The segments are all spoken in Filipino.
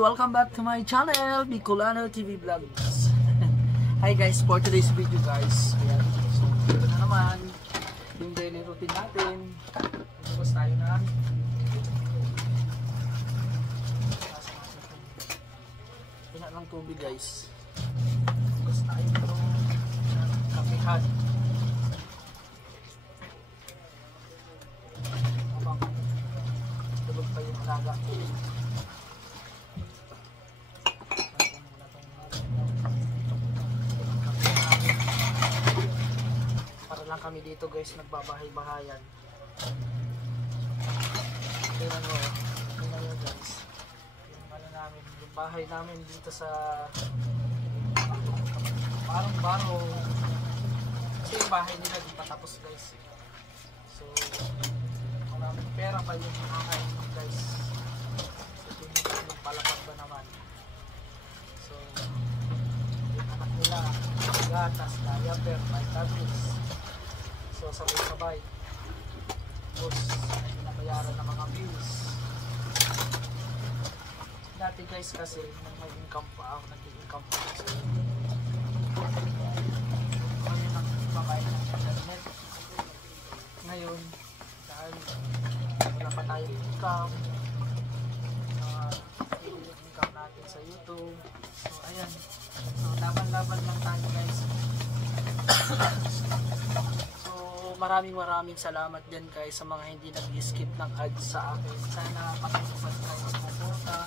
welcome back to my channel, Bicolano TV Vlogs. Hi guys, for today's video guys, ayan, so ito na naman yung daily routine natin. Tapos tayo na pina ng tubig guys. Tapos tayo itong kapihan habang tulog pa yung alaga ko. Lang kami dito guys, nagbabahay-bahayan. Tingnan mo, tingnan mo guys, yung ano namin, yung bahay namin dito sa parang baro kasi yung bahay nila di pa tapos guys. So maraming pera pa yung nakakain guys. So tingnan mo yung palapag ba naman. So yung anak nila, gatas, diaper, vitamins. So sabay-sabay. Tapos pinabayaran ng mga bills. Dati guys kasi nung may income pa ako, nag-income pa ako. Ngayon ang babae ng internet. Ngayon, dahil wala pa tayong income, yung income natin sa YouTube. So ayan. So laban-laban lang tayo guys. Maraming salamat din guys sa mga hindi nag-skip ng ads sa akin. Sana pakitupad kayo magpupunta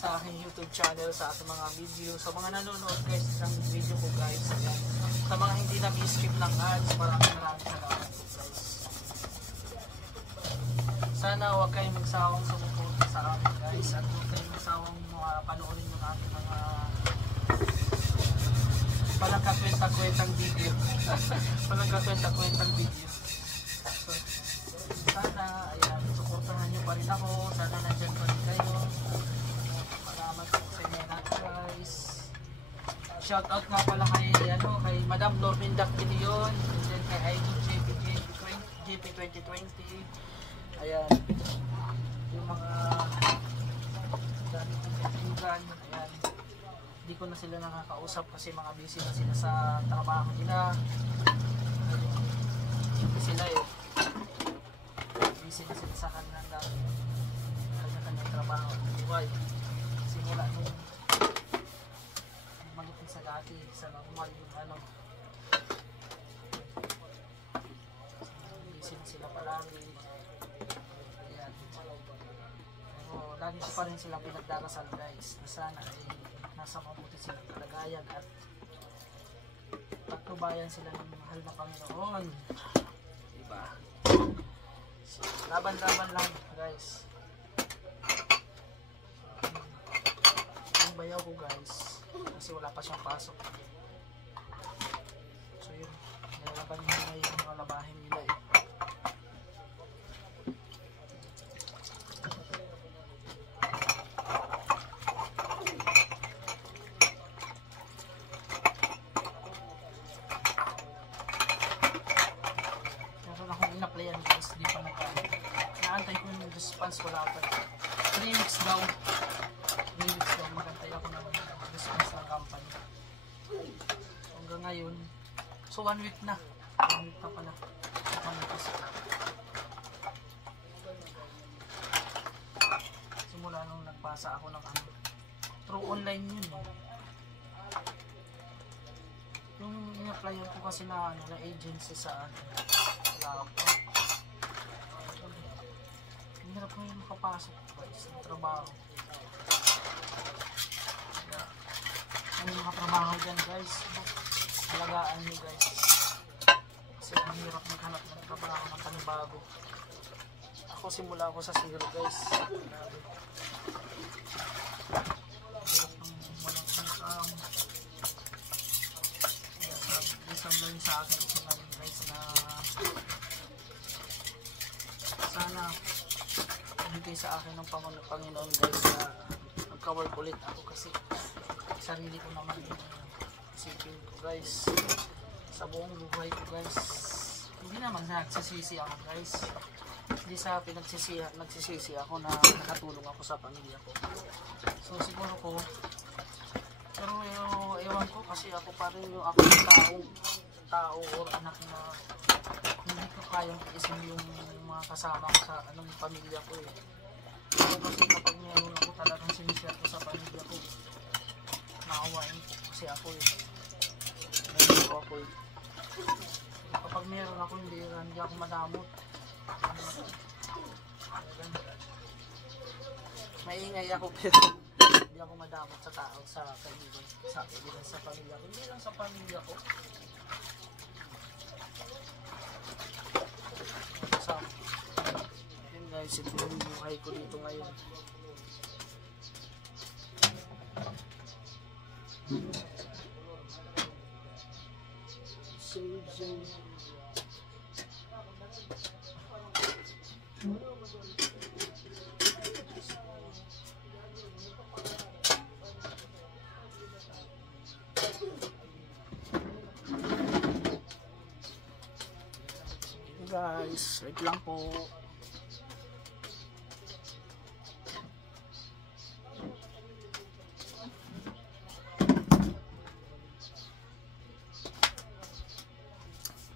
sa aking YouTube channel, sa aking mga video. Sa mga nanonood guys ng video ko guys. Ayan. Sa mga hindi nag-skip ng ads, maraming salamat guys. Sana huwag kayong magsawang sumuporta sa akin guys. At huwag kayong magsawang panoorin yung aking mga walang kakwenta-kwentang video. Walang kakwenta-kwentang video. So, sana, ayan, suportahan nyo pa rin ako. Sana nandyan pa rin kayo. Salamat po sa inyo natin guys. Shoutout nga pala kay, kay Madam Lorminda Quilion. And then kay Idol JP 2020. Ayan. Yung mga dami kong kaibigan. Ayan. Hindi ko na sila nakakausap kasi mga busy na sila sa trabaho nila. Busy sila busy na sila sa kanilang kanya-kanyang trabaho. Buhay. Simula nung malupit sa dati, sa normal yung busy na sila palagi. Ayan. Pero lagi ko pa rin sila pinagdarasal guys. Na sana nasa mabuti silang kalagayan at pagtubayan sila ng mahal na Panginoon, diba? So, laban-laban lang guys. Yung bayaw ko guys kasi wala pa siyang pasok. So yun, nilalaban nila yung mga labahin nila in-applyan guys, di pa naantay ko yung response, wala pa 3 weeks daw magantay ako ng response ng company. So hanggang ngayon, so 1 week na pala simula nung nagpasa ako ng through online yun yung in-applyan ko kasi na agency sa wala pa. Hirap na yung makapasok guys ng trabaho. Ang mga trabaho dyan guys, alagaan nyo guys. Kasi ang hirap maghanap ng trabaho ng panibago. Ako simula ako sa zero guys. Grabe. Hirap ng walang income. Isang lang sa akin sinabi guys na sana bigay sa akin ng Panginoon guys na magka-work ulit ako kasi sarili ko naman yung isipin ko guys sa buong buhay ko guys. Hindi Hindi naman nagsisisi ako guys. Hindi sa nagsisisi ako na nakatulong ako sa pamilya ko. So siguro ko, pero ewan ko kasi ako pa rin yung ako yung tao or anak na hindi ko kayang isin yung mga kasama ko sa anong pamilya ko eh. So kasi kapag meron ako talagang sinishare ko sa pamilya ko, naawain ko kasi ako eh. Meron ko ako eh. Kapag meron ako hindi ako madamot. Maingay ako pero hindi ako madamot sa tao, sa kaibigan, sa pamilya ko. Hindi lang sa pamilya ko. So, yun guys, ito yung buhay ko dito ngayon. Guys, wait lang po.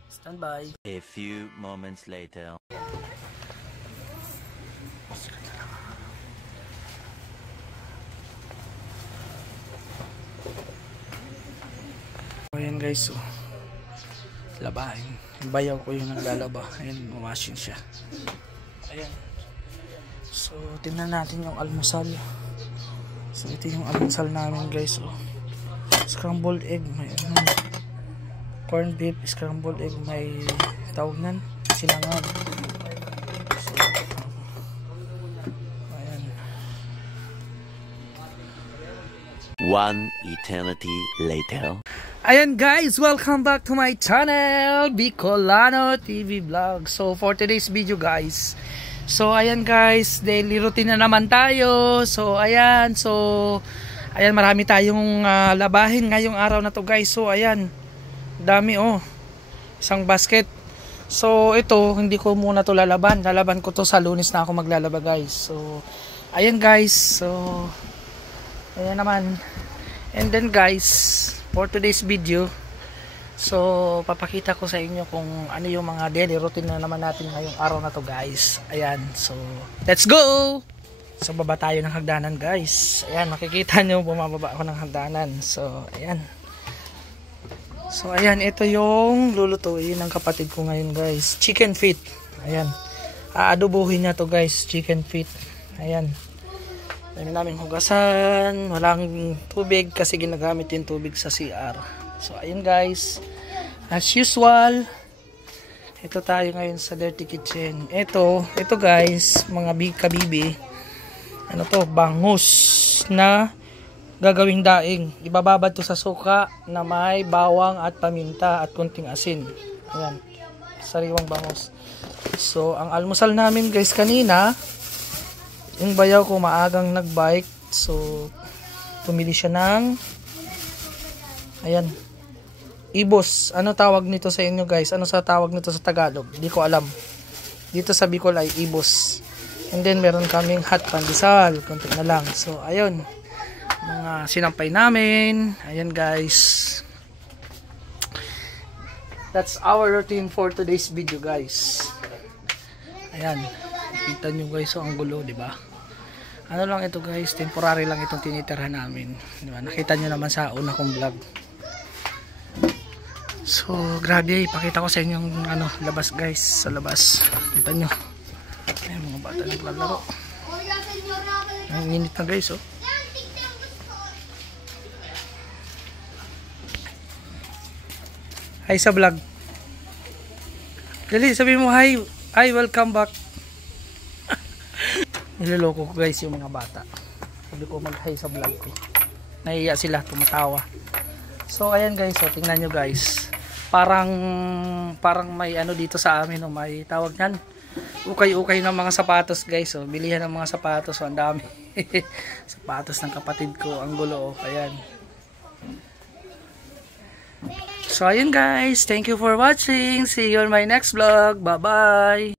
Stand by. A few moments later. Ayan guys, so labahin. Yung bayaw ko yung naglalaba. Ayan, mamasin siya. Ayan. So, tingnan natin yung almusal. So, ito yung almusal namin guys. So, scrambled egg. May corned beef, scrambled egg. May tawag nan, sinangag. So, ayan. One eternity later. Ayan guys, welcome back to my channel, Bicolano TV Vlog. So for today's video guys, so ayan guys, daily routine na naman tayo. So ayan, marami tayong labahin ngayong araw na to guys. So ayan, dami oh, isang basket. So ito, hindi ko muna to lalaban ko to sa Lunes na ako maglalaba guys. So ayan guys, so ayan naman. And then guys, for today's video, so papakita ko sa inyo kung ano yung mga daily routine na naman natin ngayong araw na to guys. Ayan, so let's go! So baba tayo ng hagdanan guys. Ayan, makikita nyo bumababa ako ng hagdanan. So ayan. So ayan, ito yung lulutuin ng kapatid ko ngayon guys. Chicken feet. Ayan. Aadobuhin niya to guys, chicken feet. Ayan. Dami namin hugasan, walang tubig kasi ginagamit yung tubig sa CR. So ayun guys, as usual, ito tayo ngayon sa dirty kitchen. Ito guys, mga kabibi, ano to, bangus na gagawing daing. Ibababad to sa suka na may bawang at paminta at kunting asin. Ayan, sariwang bangus. So ang almusal namin guys kanina, yung bayaw ko maagang nagbike, so pumili siya ng ayan, ibos. Ano tawag nito sa inyo guys? Ano sa tawag nito sa Tagalog? Hindi ko alam. Dito sa Bicol ay ibos. And then meron kaming hot pandesal, konti na lang. So ayun, mga sinampay namin. Ayan guys, that's our routine for today's video guys. Ayan, kita nyo guys, so ang gulo, di ba? Ano lang ito guys, temporary lang itong tinitirhan namin, di ba? Nakita nyo naman sa una kong vlog. So grabe, ipakita ko sa inyo yung ano, labas guys, sa labas. Kita nyo, ay mga bata naglalaro. Ang init na guys, oh. Hi sa vlog. Dali, sabi mo hi. Hi, welcome back. Niloloko ko guys yung mga bata. Sabi ko mag-hi sa vlog ko. Nahiya sila, tumatawa. So ayan guys, so tingnan nyo guys. Parang may ano dito sa amin, no, may tawag nyan. Ukay-ukay ng mga sapatos guys. So bilihan ng mga sapatos, so ang dami. Sapatos ng kapatid ko, ang gulo, oh. Ayan. So ayun guys, thank you for watching. See you on my next vlog. Bye-bye!